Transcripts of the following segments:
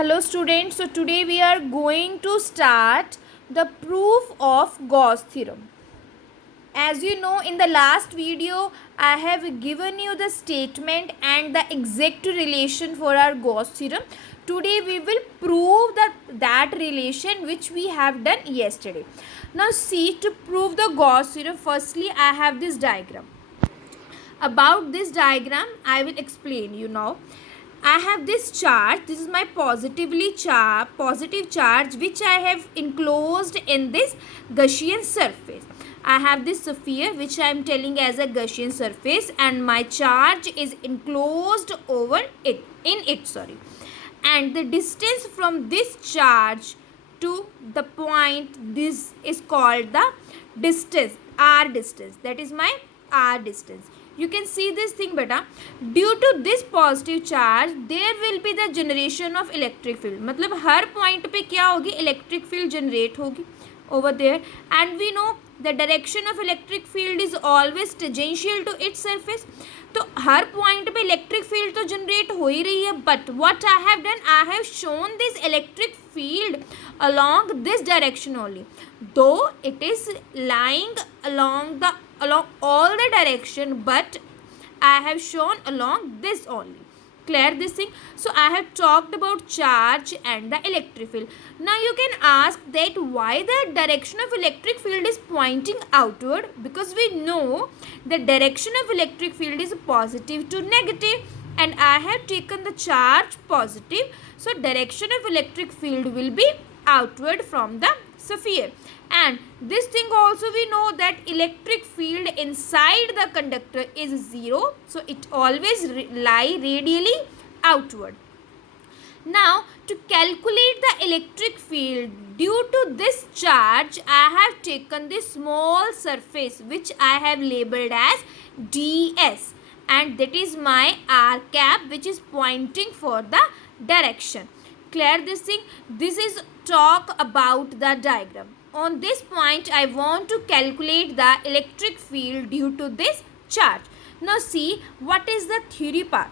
Hello students, so today we are going to start the proof of Gauss theorem. As you know, in the last video I have given you the statement and the exact relation for our Gauss theorem. Today we will prove that relation which we have done yesterday. Now see, to prove the Gauss theorem, firstly I have this diagram. About this diagram I will explain you now. I have this charge. This is my positive charge which I have enclosed in this Gaussian surface. I have this sphere which I am telling as a Gaussian surface, and my charge is enclosed over it and the distance from this charge to the point, this is called the distance, r distance. That is my r distance. You can see this thing beta. Due to this positive charge there will be the generation of electric field. मतलब हर point पे क्या होगी, electric field generate होगी over there, and we know the direction of electric field is always tangential to its surface. तो हर point पे electric field तो generate हो ही रही है, but what I have done, I have shown this electric field along this direction only, though it is lying along all the direction, but I have shown along this only. Clear this thing? So I have talked about charge and the electric field. Now you can ask that why the direction of electric field is pointing outward, because we know the direction of electric field is positive to negative, and I have taken the charge positive, so direction of electric field will be outward from the sphere. And this thing also we know that electric field inside the conductor is 0, so it always lie radially outward. Now to calculate the electric field due to this charge, I have taken this small surface which I have labeled as ds, and that is my r cap which is pointing for the direction. Clear this thing? This is talk about the diagram. On this point I want to calculate the electric field due to this charge. Now see, what is the theory part?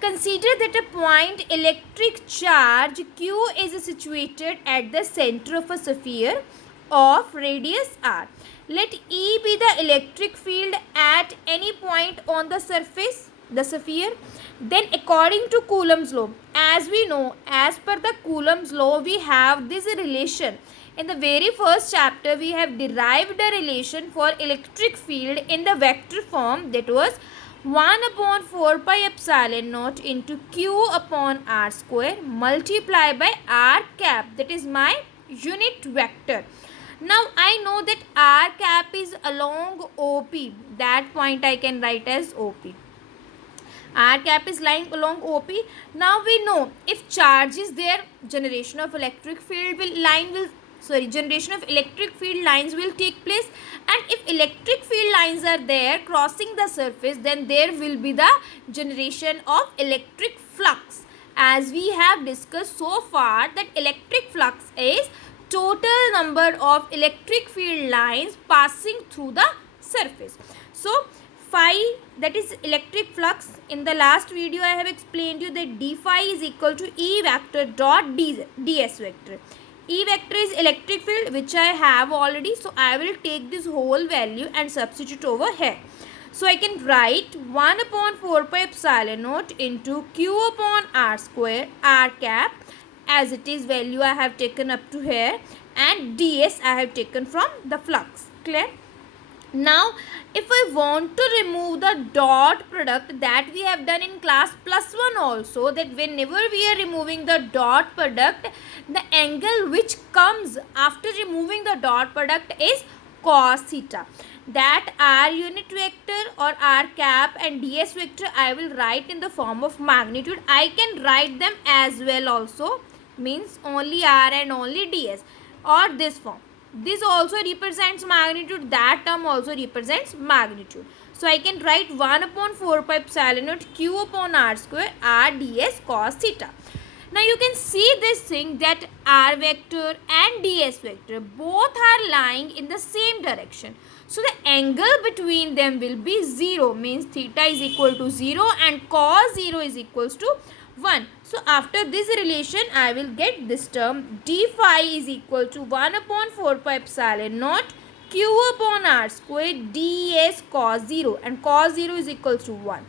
Consider that a point electric charge q is situated at the center of a sphere of radius r. Let E be the electric field at any point on the surface, the sphere. Then according to Coulomb's law, as we know, as per the Coulomb's law, we have this relation. In the very first chapter we have derived a relation for electric field in the vector form, that was 1 upon 4 pi epsilon naught into q upon r square multiplied by r cap, that is my unit vector. Now I know that r cap is along OP, that point I can write as OP. R cap is lying along OP. Now we know if charge is there, generation of electric field generation of electric field lines will take place, and if electric field lines are there crossing the surface, then there will be the generation of electric flux. As we have discussed so far, that electric flux is total number of electric field lines passing through the surface. So phi, that is electric flux. In the last video I have explained you that d phi is equal to E vector dot ds vector. E vector is electric field which I have already, so I will take this whole value and substitute over here. So I can write 1 upon 4 pi epsilon naught into q upon r square r cap, as it is value I have taken up to here, and ds I have taken from the flux. Clear? Now if I want to remove the dot product that we have done in class +1 also, that whenever we are removing the dot product, the angle which comes after removing the dot product is cos theta. That r unit vector or r cap and ds vector I will write in the form of magnitude. I can write them as well also, means only r and only ds, or this form. This also represents magnitude, that term also represents magnitude. So I can write 1 upon 4 pi epsilon naught q upon r square r ds cos theta. Now you can see this thing that r vector and ds vector both are lying in the same direction. So the angle between them will be 0, means theta is equal to 0 and cos 0 is equals to 1. So after this relation, I will get this term d phi is equal to 1 upon 4 pi epsilon naught q upon r square ds cos 0, and cos 0 is equal to 1.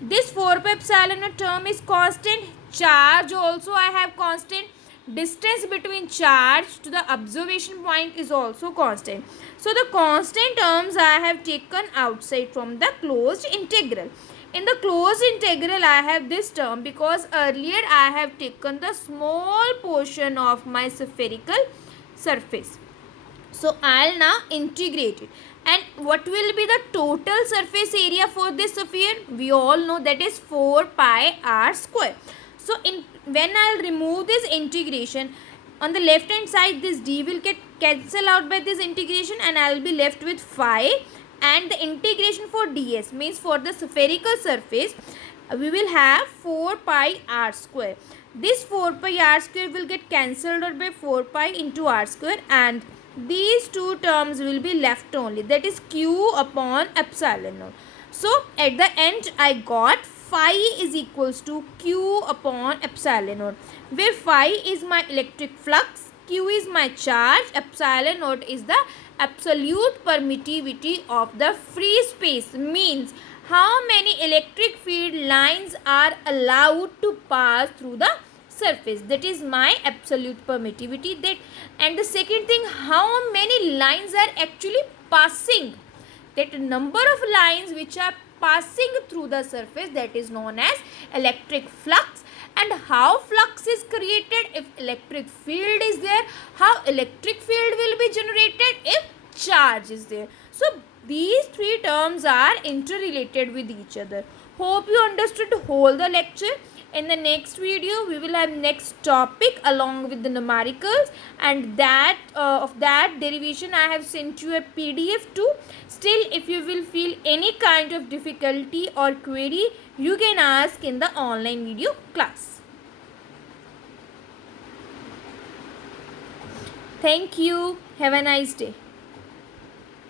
This 4 pi epsilon naught term is constant. Charge also I have constant. Distance between charge to the observation point is also constant. So the constant terms I have taken outside from the closed integral. In the closed integral, I have this term because earlier I have taken the small portion of my spherical surface. So I'll now integrate it. And what will be the total surface area for this sphere? We all know that is 4 pi r square. So when I'll remove this integration, on the left hand side this d will get cancelled out by this integration, and I'll be left with phi, and the integration for ds means for the spherical surface we will have 4 pi r square. This 4 pi r square will get cancelled out by 4 pi into r square, and these two terms will be left only, that is q upon epsilon naught. So at the end I got phi is equals to q upon epsilon naught, where phi is my electric flux, q is my charge, epsilon naught is the absolute permittivity of the free space, means how many electric field lines are allowed to pass through the surface. That is my absolute permittivity. That, and the second thing, how many lines are actually passing, that number of lines which are passing through the surface, that is known as electric flux. And how flux is created if electric field is there, how electric field will be generated if charge is there. So these three terms are interrelated with each other. Hope you understood whole the lecture. In the next video we will have next topic along with the numericals, and that of that derivation I have sent you a PDF too. Still, if you will feel any kind of difficulty or query, you can ask in the online video class. Thank you. Have a nice day.